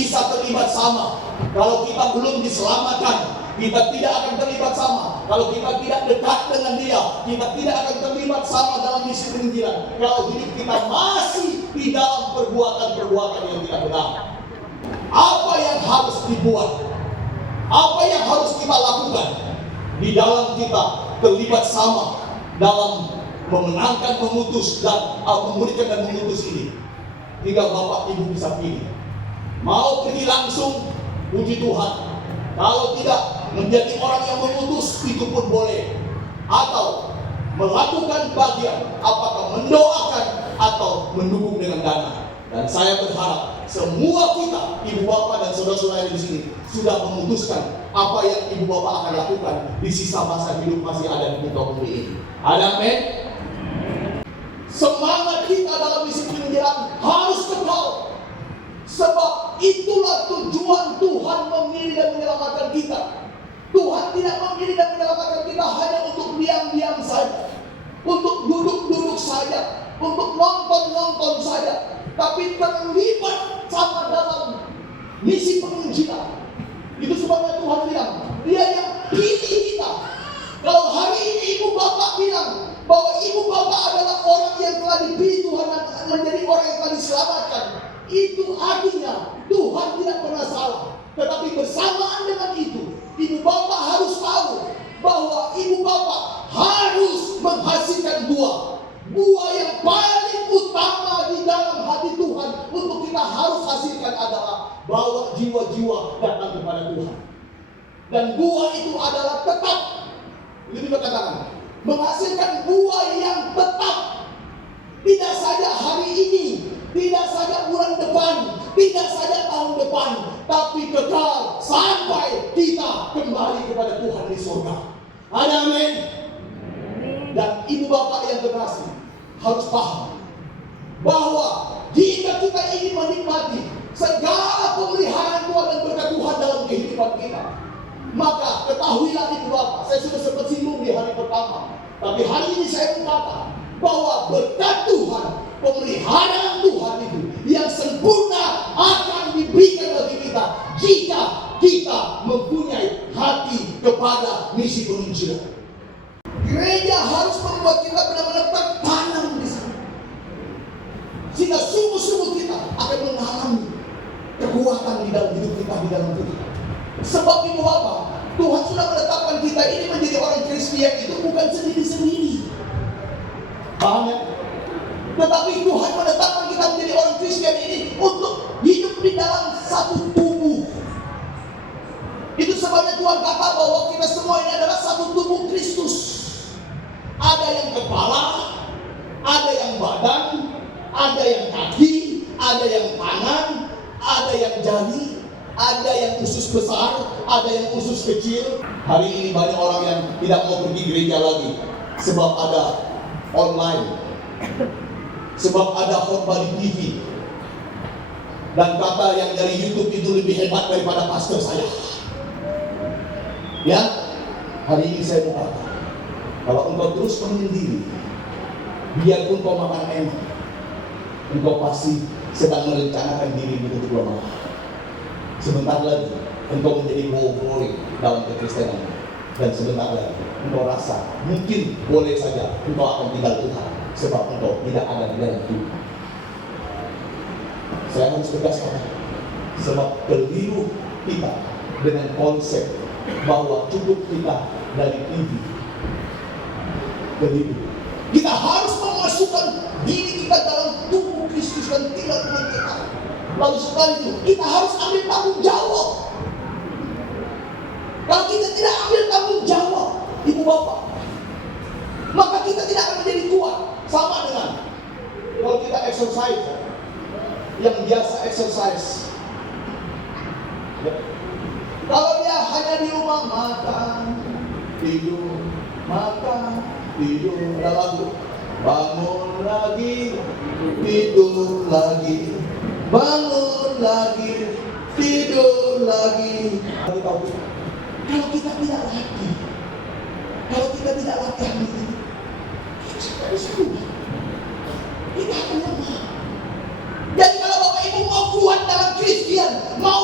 bisa terlibat sama. Kalau kita belum diselamatkan, kita tidak akan terlibat sama. Kalau kita tidak dekat dengan Dia, kita tidak akan terlibat sama dalam misi penginjilan. Kalau hidup kita masih di dalam perbuatan-perbuatan yang tidak benar. Apa yang harus dibuat? Apa yang harus kita lakukan? Di dalam kita terlibat sama dalam memenangkan, memutus, dan memulihkan dan memutus ini. Tinggal Bapak Ibu bisa pilih. Mau pergi langsung, puji Tuhan. Kalau tidak, menjadi orang yang memutus, itu pun boleh. Atau melakukan bagian, apakah mendoakan atau mendukung dengan dana. Dan saya berharap semua kita, ibu bapak dan saudara-saudara di sini, sudah memutuskan apa yang ibu bapak akan lakukan di sisa masa hidup masih ada di muka bumi ini. Amin. Semangat kita dalam misi penginjilan harus kekal. Sebab itulah tujuan Tuhan memilih dan menyelamatkan kita. Tuhan tidak memilih dan menyelamatkan kita hanya untuk diam-diam saja, untuk duduk-duduk saja, untuk nonton-nonton saja, tapi terlibat sama dalam misi penginjilan. Itu sebabnya Tuhan bilang, Dia yang pilih kita. Kalau hari ini ibu bapak bilang bahwa ibu bapak adalah orang yang telah dipilih Tuhan menjadi orang yang telah diselamatkan, itu artinya Tuhan tidak pernah salah. Tetapi bersamaan dengan itu, ibu bapak harus tahu bahwa ibu bapak harus menghasilkan buah. Buah yang paling utama di dalam hati Tuhan untuk kita harus hasilkan adalah bawa jiwa-jiwa datang kepada Tuhan. Dan buah itu adalah tetap, itu dikatakan, menghasilkan buah yang tetap. Tidak saja hari ini, tidak saja bulan depan, tidak saja tahun depan, tapi kekal sampai kita kembali kepada Tuhan di surga. Amin. Dan ibu bapak yang terkasih harus paham bahwa jika kita ingin menikmati segala pemeliharaan Tuhan dan berkat Tuhan dalam kehidupan kita, maka ketahuilah ibu bapak, saya sudah sempat singgung di hari pertama, tapi hari ini saya berkata bahwa berkat Tuhan, pemeliharaan Tuhan itu yang sempurna akan diberikan bagi kita jika kita mempunyai hati kepada misi penginjilan. Gereja harus membuat kita benar-benar tertanam di sana, sehingga sungguh-sungguh kita akan mengalami kekuatan di dalam hidup kita, di dalam hidup kita. Sebab ibu bapak, Tuhan sudah menetapkan kita ini menjadi orang Kristen itu bukan sendiri-sendiri. Paham ya? Tetapi Tuhan menetapkan kita menjadi orang Kristen ini untuk hidup di dalam satu tubuh. Itu sebabnya Tuhan kata bahwa kita semua ini adalah satu tubuh Kristus. Ada yang kepala, ada yang badan, ada yang kaki, ada yang tangan, ada yang jari, ada yang usus besar, ada yang usus kecil. Hari ini banyak orang yang tidak mau pergi gereja lagi sebab ada online, sebab ada khotbah di TV, dan kata yang dari YouTube itu lebih hebat daripada pastor saya. Ya, hari ini saya mau kata, kalau engkau terus menyendiri, biarpun kau makan enak, engkau pasti sedang merencanakan diri untuk berubah. Sebentar lagi engkau menjadi bohong dalam kekristenan, dan sebentar lagi engkau rasa mungkin boleh saja engkau akan tinggal Tuhan, sebab engkau tidak ada di dalam Tuhan. Saya harus tegaskan, sebab keliru kita dengan konsep bahwa cukup kita dari TV. Jadi kita harus memasukkan diri kita dalam tubuh Kristus dan tinggal dengan kita. Lalu setelah itu kita harus ambil tanggung jawab. Kalau kita tidak ambil tanggung jawab, ibu bapak, maka kita tidak akan menjadi kuat. Sama dengan kalau kita exercise, yang biasa exercise, ya. Kalau dia hanya di rumah makan, tidur, makan, tidur, ada lagu, bangun lagi, tidur lagi, bangun lagi, tidur lagi. Kalau kita tidak latih, kalau kita tidak latihan ini, kita harus kuat. Kita akan lemah. Jadi kalau Bapak Ibu mau kuat dalam Kristen, mau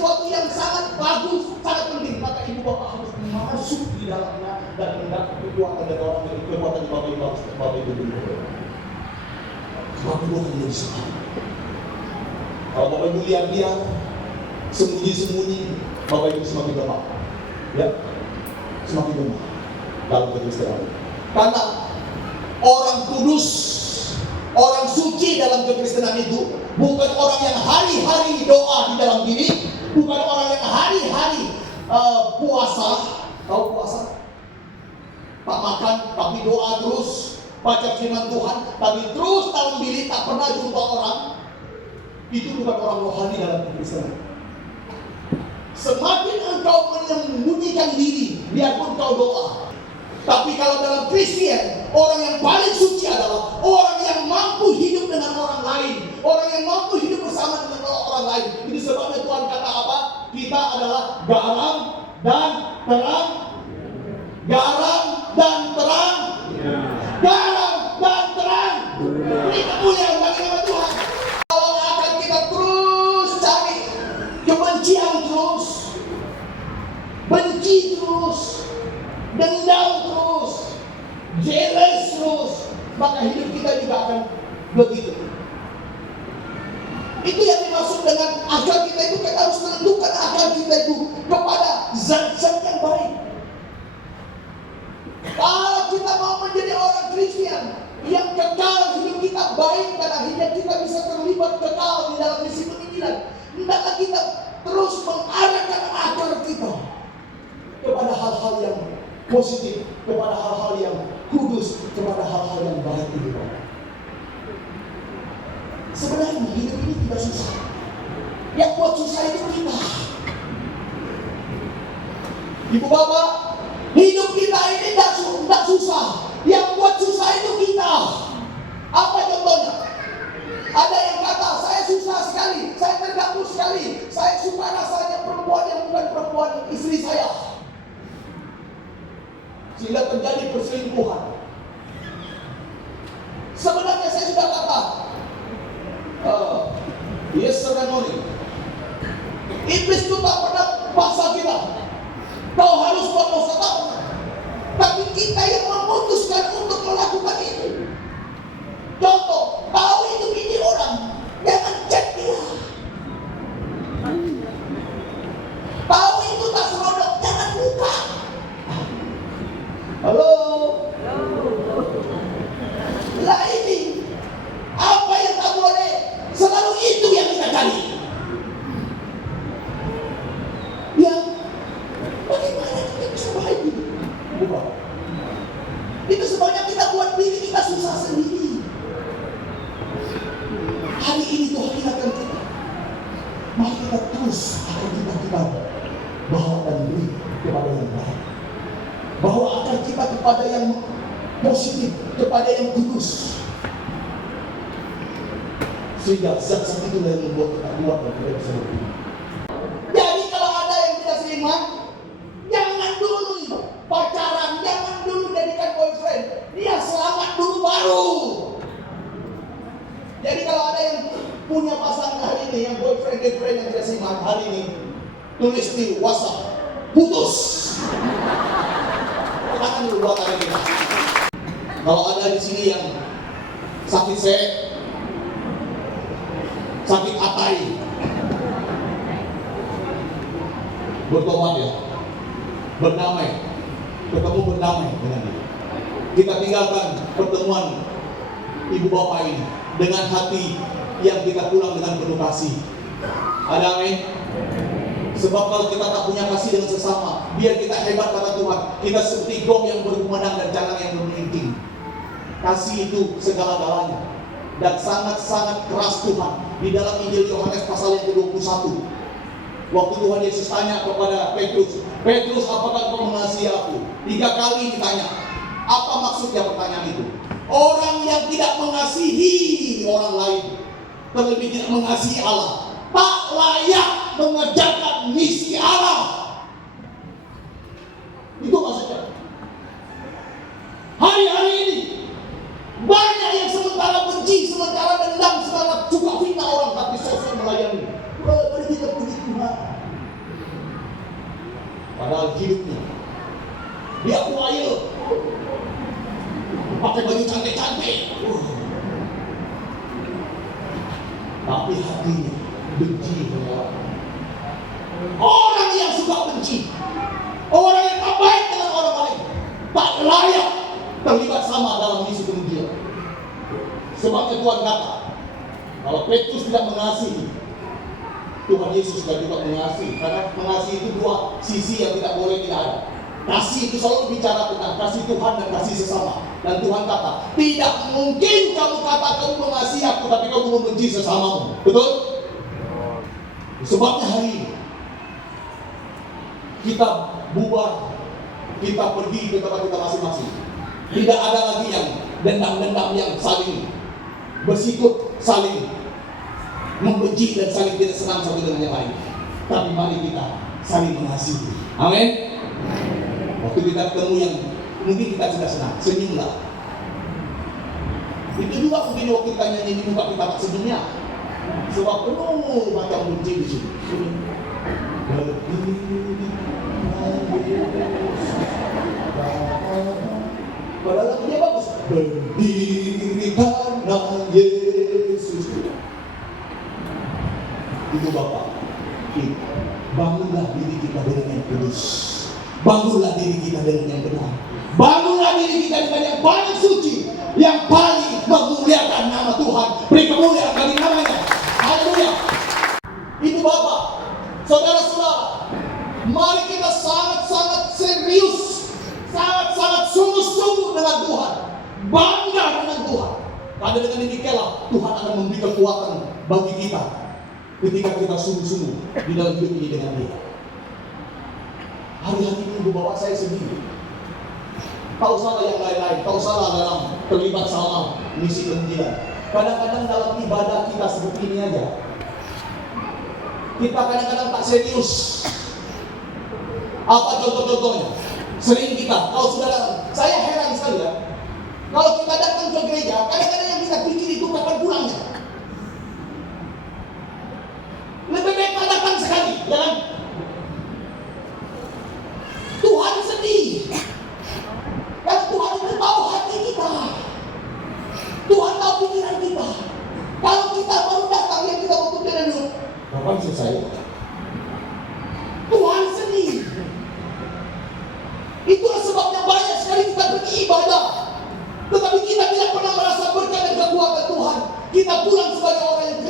sesuatu yang sangat bagus, sangat penting. Maka ibu bapak harus masuk di dalamnya dan mendapat kekuatan dari orang yang kekuatan bapak ibu harus bapak ibu dulu. Sebab itu akan jadi semangat. Kalau bapak ibu lihat dia sembunyi-sembunyi, bapak ibu semakin lemah. Ya, semakin lemah dalam kekristenan. Karena orang kudus, orang suci dalam kekristenan itu bukan orang yang hari-hari doa di dalam diri, bukan orang yang hari-hari puasa. Tahu puasa? Tak makan tapi doa terus, baca firman Tuhan tapi terus dalam diri, tak pernah jumpa orang. Itu bukan orang rohani dalam kekristenan. Semakin engkau menyembunyikan diri, biarpun kau doa. Tapi kalau dalam Kristen, orang yang paling suci adalah orang yang mampu hidup dengan orang lain, orang yang mampu hidup bersama dengan orang lain. Itu sebabnya Tuhan kata apa? Kita adalah garam dan terang. Garam dan terang. Garam dan terang. Ini kemuliaan bagi nama Tuhan. Kalau akan kita terus cari kebencian terus, benci terus, dendam terus, jealous terus, maka hidup kita juga akan begitu. Itu yang dimaksud dengan akal kita itu. Kita harus menentukan akal kita itu kepada zat-zat yang baik. Kalau kita mau menjadi orang Kristen yang kekal, hidup kita baik dan akhirnya kita bisa terlibat kekal di dalam misi penginjilan, hendaklah kita terus mengarahkan akal kita kepada hal-hal yang positif, kepada hal-hal yang kudus, kepada hal-hal yang baik ini. Sebenarnya hidup ini tidak susah. Yang buat susah itu kita. Ibu bapak, hidup kita ini tidak susah. Yang buat susah itu kita. Apa contohnya? Ada yang kata, saya susah sekali, saya terganggu sekali, saya suka rasanya perempuan yang bukan perempuan istri saya, sehingga terjadi perselingkuhan. Sebenarnya saya sudah kata, yesterday morning, iblis itu tak pernah paksa kita. Kau harus berdosa tahu. Tapi kita yang memutuskan untuk melakukan itu. Contoh, tahu itu bini orang, jangan cek dia. Tahu itu tak serodok, jangan buka. Halo. Lah ini apa yang tak boleh? Selalu itu yang kita cari. Ya, bagaimana kita bisa baik itu? Bukan. Itu sebabnya kita buat diri kita susah sendiri. Hari ini Tuhan ingatkan kita. Mari kita terus akan kita bawa dan beri kepada yang baik. Bawa akal kita kepada yang positif, kepada yang kudus. Sehingga zat-zat itu yang membuat kita kuat dan kita bisa berpikir. Jadi kalau ada yang tidak seiman, jangan dulu pacaran, jangan dulu jadikan boyfriend. Dia selamat dulu baru. Jadi kalau ada yang punya pasangan hari ini, yang boyfriend, girlfriend yang tidak seiman hari ini, tulis di WhatsApp, putus. Tangan dulu buat tangan kita. Kalau ada di sini yang sakit sakit atai, bertobat ya, berdamai, ketemu berdamai dengan dia. Kita tinggalkan pertemuan ibu bapak ini dengan hati yang kita pulang dengan penuh kasih. Ada amin? Sebab kalau kita tak punya kasih dengan sesama, biar kita hebat kata Tuhan, kita seperti gong yang berkumandang dan jangan yang bermelinting. Kasih itu segala-galanya dan sangat-sangat keras Tuhan. Di dalam Injil Yohanes pasal yang ke-21, waktu Tuhan Yesus tanya kepada Petrus, Petrus, apakah kau mengasihi aku? 3 kali ditanya. Apa maksudnya pertanyaan itu? Orang yang tidak mengasihi orang lain, terlebih tidak mengasihi Allah, tak layak mengerjakan misi Allah. Itu maksudnya. Hari-hari ini banyak yang sementara benci, sementara dendam, sementara suka fitnah orang, tapi sosok melayani. Mari kita puji Tuhan. Padahal hidupnya dia kuaya, pakai baju cantik-cantik, tapi hatinya benci dengan orang. Orang yang suka benci, orang yang tak baik dengan orang lain, tak layak terlibat sama dalam misi kemudian. Sebabnya Tuhan kata, kalau Petrus tidak mengasihi, Tuhan Yesus juga mengasihi. Karena mengasihi itu dua sisi yang tidak boleh tidak ada. Kasih itu selalu bicara tentang kasih Tuhan dan kasih sesama. Dan Tuhan kata, tidak mungkin kamu kata kamu mengasihi aku, tapi kamu membenci sesamamu. Betul? Sebabnya hari ini kita bubar, kita pergi ke tempat kita masing-masing. Tidak ada lagi yang dendam-dendam yang saling bersikut, saling membenci dan saling tidak senang satu dengan yang lain. Tapi mari kita saling mengasihi. Amin. Waktu kita ketemu yang mungkin kita sudah senang, senyumlah. Itu juga mungkin waktu kita nyanyi di muka kita tak senyumnya. Sebab penuh macam benci di sini. Padahal lagunya bagus. Berdiri karena Yesus. Itu Bapak. Bangunlah diri kita dengan yang kudus. Bangunlah diri kita dengan yang benar. Bangunlah diri kita dengan yang paling suci, yang paling memuliakan nama Tuhan. Beri kemuliaan bagi namanya. Haleluya. Itu Bapak. Saudara-saudara, mari kita sangat-sangat serius, sangat-sangat sungguh-sungguh dengan Tuhan, bangga dengan Tuhan. Karena dengan demikianlah Tuhan akan memberi kekuatan bagi kita ketika kita sungguh-sungguh di dalam hidup ini dengan Dia. Hari-hari ini Bapak saya sendiri, tak usahlah yang lain-lain, tak usahlah dalam terlibat sama misi kemudian. Kadang-kadang dalam ibadah kita seperti ini aja, kita kadang-kadang tak serius. Apa contoh-contohnya? Sering kita, kalau saudara, saya heran sekali ya, kalau kita datang ke gereja, kadang-kadang yang kita pikir itu kapan pulangnya. Lebih baik kita datang sekali, ya kan? Tuhan sedih. Dan Tuhan itu tahu hati kita. Tuhan tahu pikiran kita. Kalau kita baru datang, yang kita butuh dulu, kapan selesai? Tuhan sedih. Itulah sebabnya banyak sekali kita beribadah, tetapi kita tidak pernah merasa berkat dan kekuatan Tuhan. Kita pulang sebagai orang yang